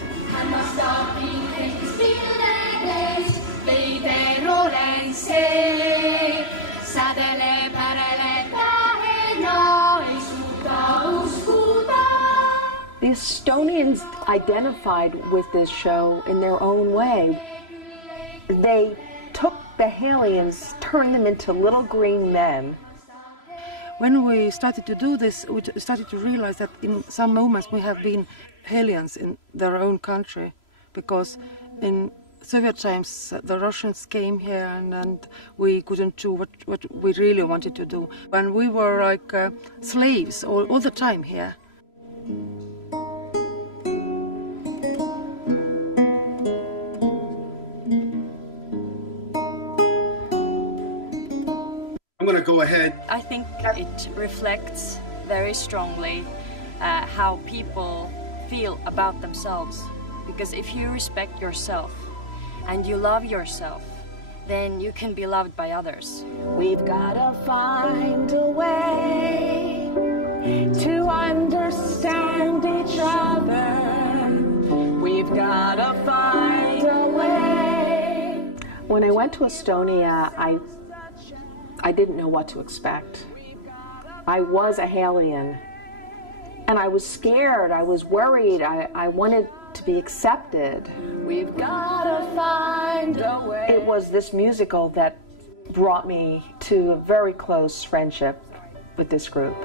The Estonians identified with this show in their own way. They took the Hellions, turned them into little green men. When we started to do this, we started to realize that in some moments we have been Hellions in their own country, because in Soviet times the Russians came here and we couldn't do what we really wanted to do. And we were like slaves all the time here. I'm going to go ahead. I think it reflects very strongly how people feel about themselves. Because if you respect yourself and you love yourself, then you can be loved by others. We've got to find a way to understand each other. We've got to find a way. When I went to Estonia, I didn't know what to expect. I was a Hellion, and I was scared, I was worried, I wanted to be accepted. We've got to find a way. It was this musical that brought me to a very close friendship with this group.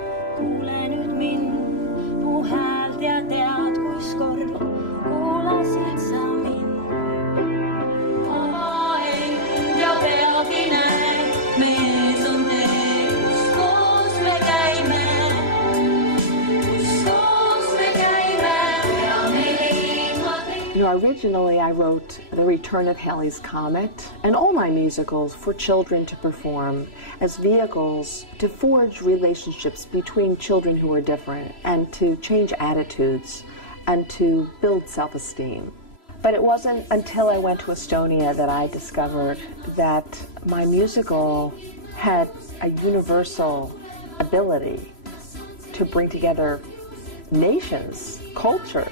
You know, originally I wrote The Return of Halley's Comet and all my musicals for children to perform as vehicles to forge relationships between children who are different and to change attitudes and to build self-esteem. But it wasn't until I went to Estonia that I discovered that my musical had a universal ability to bring together nations, cultures.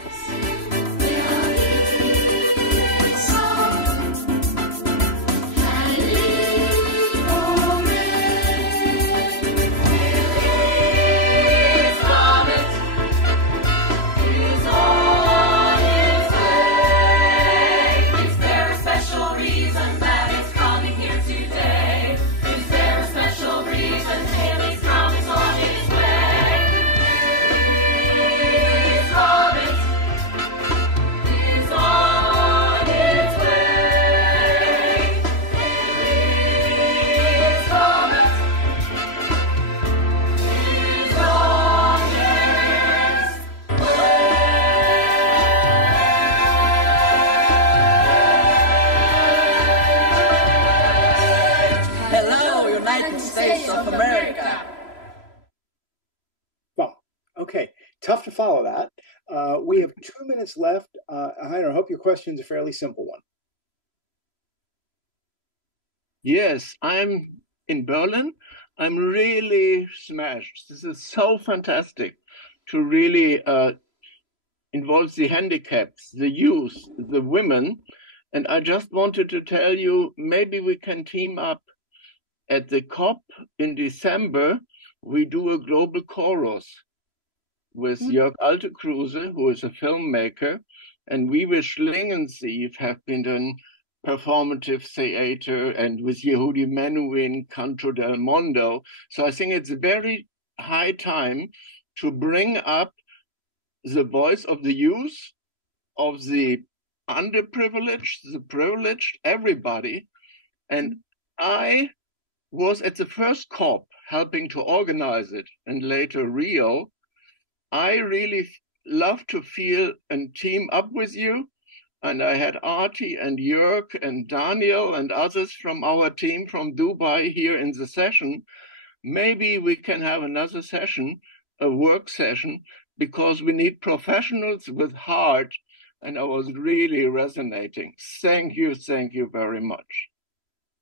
Okay, tough to follow that. We have 2 minutes left. I hope your question is a fairly simple one. Yes, I'm in Berlin. I'm really smashed. This is so fantastic to really involve the handicaps, the youth, the women. And I just wanted to tell you, maybe we can team up at the COP in December. We do a global chorus with Jörg Altekruse, who is a filmmaker, and we with Schlingensief have been done performative theater, and with Yehudi Menuhin, Canto del Mondo. So I think it's a very high time to bring up the voice of the youth, of the underprivileged, the privileged, everybody. And I was at the first COP helping to organize it, and later Rio. I really love to feel and team up with you. And I had Artie and Jörg and Daniel and others from our team from Dubai here in the session. Maybe we can have another session, a work session, because we need professionals with heart. And I was really resonating. Thank you very much.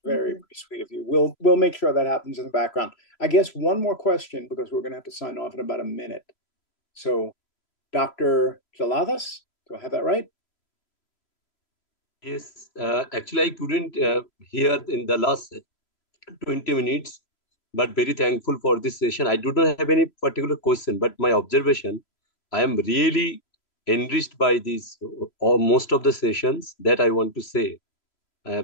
Very sweet of you. We'll make sure that happens in the background. I guess one more question, because we're going to have to sign off in about a minute. So, Dr. Geladas, do I have that right? Yes, actually I couldn't hear in the last 20 minutes, but very thankful for this session. I do not have any particular question, but my observation, I am really enriched by these, or most of the sessions that I want to say.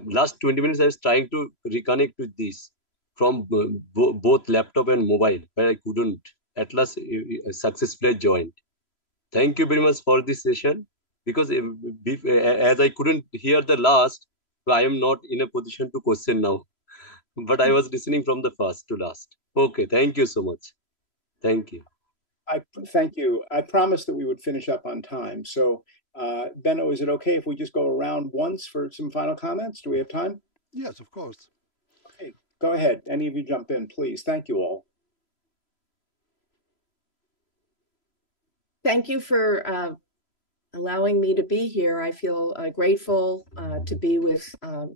Last 20 minutes I was trying to reconnect with this from both laptop and mobile, but I couldn't. At last, successfully joined. Thank you very much for this session, because as I couldn't hear the last, I am not in a position to question now. But I was listening from the first to last. Okay, thank you so much. Thank you. Thank you. I promised that we would finish up on time. So, Benno, is it okay if we just go around once for some final comments? Do we have time? Yes, of course. Okay, go ahead. Any of you jump in, please. Thank you all. Thank you for allowing me to be here. I feel grateful to be with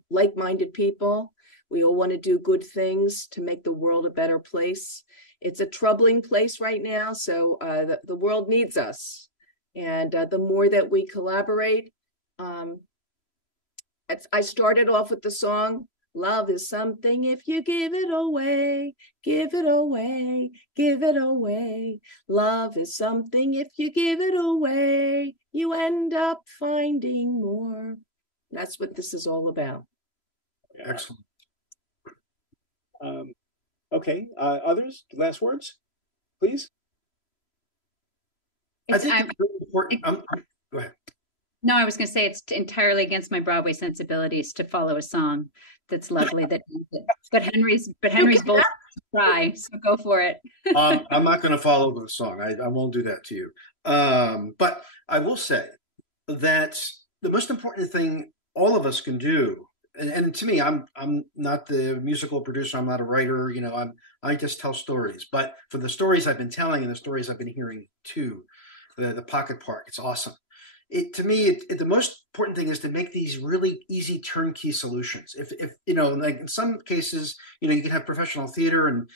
like-minded people. We all want to do good things to make the world a better place. It's a troubling place right now, so the world needs us. And the more that we collaborate, I started off with the song, love is something if you give it away, give it away, give it away. Love is something if you give it away, you end up finding more. That's what this is all about. Excellent. Okay, others, last words, please. I think it's really important. Go ahead. No, I was going to say it's entirely against my Broadway sensibilities to follow a song that's lovely. But Henry's both try, so go for it. I'm not going to follow the song. I won't do that to you. But I will say that the most important thing all of us can do, and to me, I'm not the musical producer. I'm not a writer. You know, I just tell stories. But for the stories I've been telling and the stories I've been hearing too, the Pocket Park, it's awesome. To me, the most important thing is to make these really easy turnkey solutions. If you know, like in some cases, you know, you can have professional theater and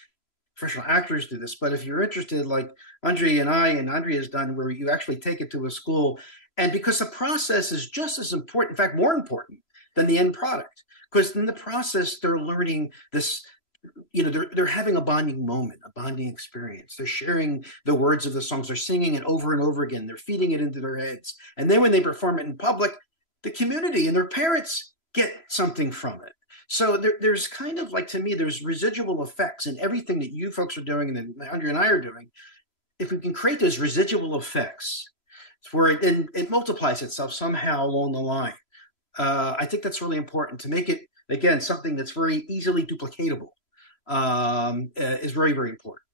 professional actors do this, but if you're interested, like Andrea and Andrea's done, where you actually take it to a school, and because the process is just as important, in fact, more important than the end product, because in the process they're learning this, they're having a bonding moment, a bonding experience. They're sharing the words of the songs, they're singing it over and over again, they're feeding it into their heads, and then when they perform it in public, the community and their parents get something from it. So there's kind of like, to me, there's residual effects in everything that you folks are doing and that Andrea and I are doing. If we can create those residual effects where it multiplies itself somehow along the line, I think that's really important to make it, again, something that's very easily duplicatable, is very, very important.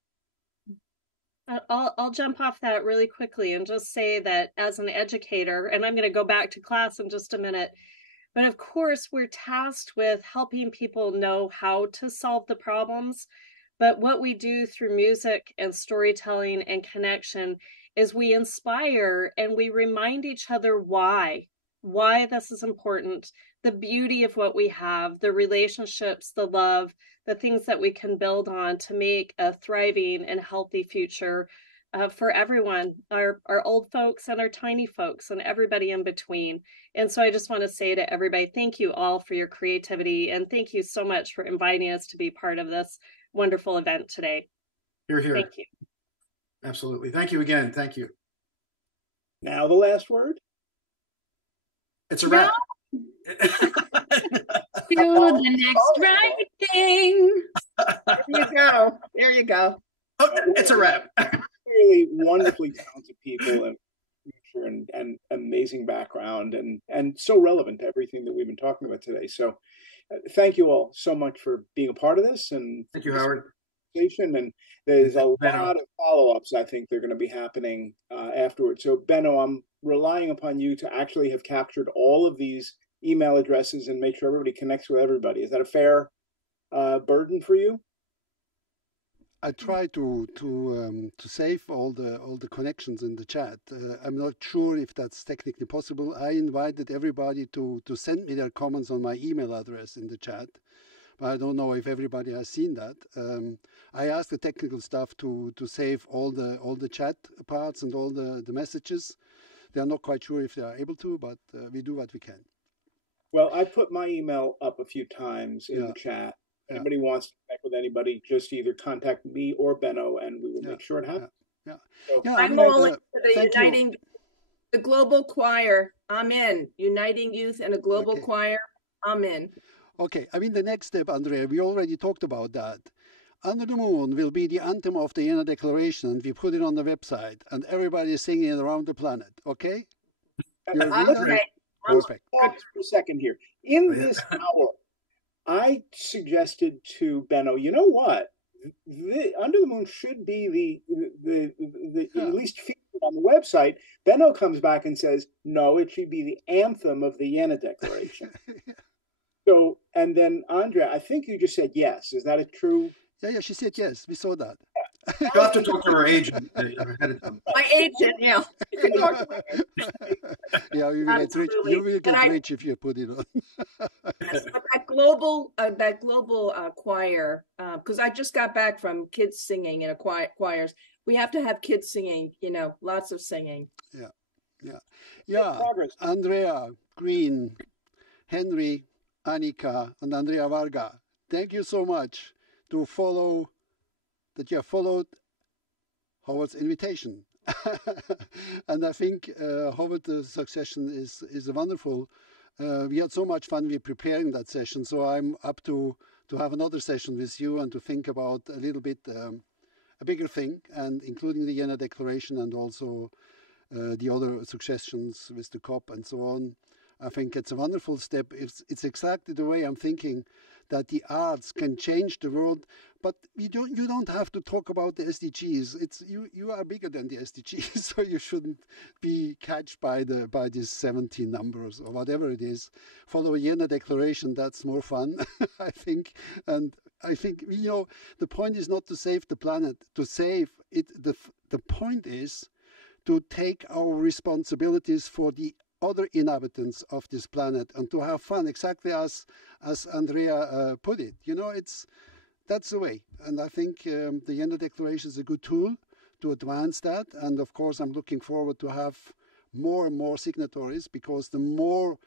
I'll jump off that really quickly and just say that as an educator, and I'm going to go back to class in just a minute, but of course we're tasked with helping people know how to solve the problems. But what we do through music and storytelling and connection is we inspire and we remind each other why this is important, the beauty of what we have, the relationships, the love, the things that we can build on to make a thriving and healthy future for everyone, our old folks and our tiny folks and everybody in between. And so I just want to say to everybody, thank you all for your creativity, and thank you so much for inviting us to be part of this wonderful event today. You're here. Thank you. Absolutely. Thank you again. Thank you. Now the last word. It's a wrap. Do the next right thing. There you go. There you go. Oh, it's a wrap. Really wonderfully talented people and amazing background and so relevant to everything that we've been talking about today. So thank you all so much for being a part of this. And thank you, Howard. And there's a lot of follow-ups I think they're going to be happening afterwards. So Benno, I'm relying upon you to actually have captured all of these email addresses and make sure everybody connects with everybody. Is that a fair burden for you? I try to save all the connections in the chat. I'm not sure if that's technically possible. I invited everybody to send me their comments on my email address in the chat, but I don't know if everybody has seen that. I asked the technical staff to save all the chat parts and all the messages. They are not quite sure if they are able to, but we do what we can. Well, I put my email up a few times in the chat. If anybody wants to connect with anybody, just either contact me or Benno, and we will make sure it happens. So, I'm all into the uniting the global choir. I'm in. Uniting youth and a global choir. I'm in. Okay. I mean, the next step, Andrea, we already talked about that. Under the Moon will be the anthem of the Vienna Declaration, and we put it on the website, and everybody is singing it around the planet. Okay? Okay. Perfect. Pause for a second here. In this hour, I suggested to Benno, you know what? Under the Moon should be the at least featured on the website. Benno comes back and says, no, it should be the anthem of the Vienna Declaration. So, and then Andrea, I think you just said yes. Is that a true? Yeah, she said yes. We saw that. You'll have to talk to her agent. My agent, yeah. Yeah, you will get rich if you put it on. Yes, but that global choir, because I just got back from kids singing in a choirs. We have to have kids singing, lots of singing. Yeah. Andrea, Green, Henry, Anika, and Andrea Varga, thank you so much that you have followed Howard's invitation. And I think Howard's succession is wonderful. We had so much fun with preparing that session, so I'm up to have another session with you and to think about a little bit a bigger thing, and including the Vienna Declaration and also the other suggestions with the COP and so on. I think it's a wonderful step. It's exactly the way I'm thinking, that the arts can change the world, but you don't have to talk about the SDGs. You are bigger than the SDGs, so you shouldn't be catched by these 17 numbers or whatever it is. Follow a Vienna Declaration, that's more fun, I think. And I think the point is not to save the planet, to save it. The point is to take our responsibilities for the other inhabitants of this planet and to have fun, exactly as Andrea put it. that's the way. And I think the Vienna Declaration is a good tool to advance that. And of course, I'm looking forward to have more and more signatories, because the more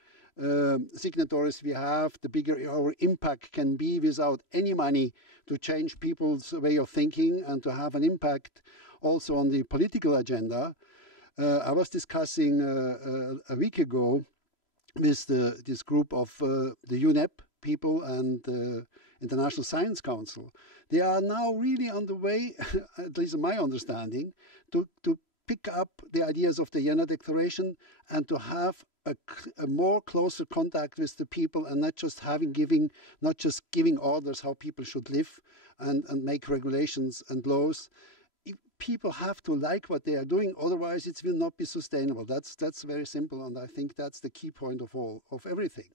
signatories we have, the bigger our impact can be without any money, to change people's way of thinking and to have an impact also on the political agenda. I was discussing a week ago with this group of the UNEP people and the International Science Council. They are now really on the way, at least in my understanding, to pick up the ideas of the Vienna Declaration and to have a more closer contact with the people, and not just giving orders how people should live and make regulations and laws. People have to like what they are doing, otherwise it will not be sustainable. That's very simple, and I think that's the key point of everything.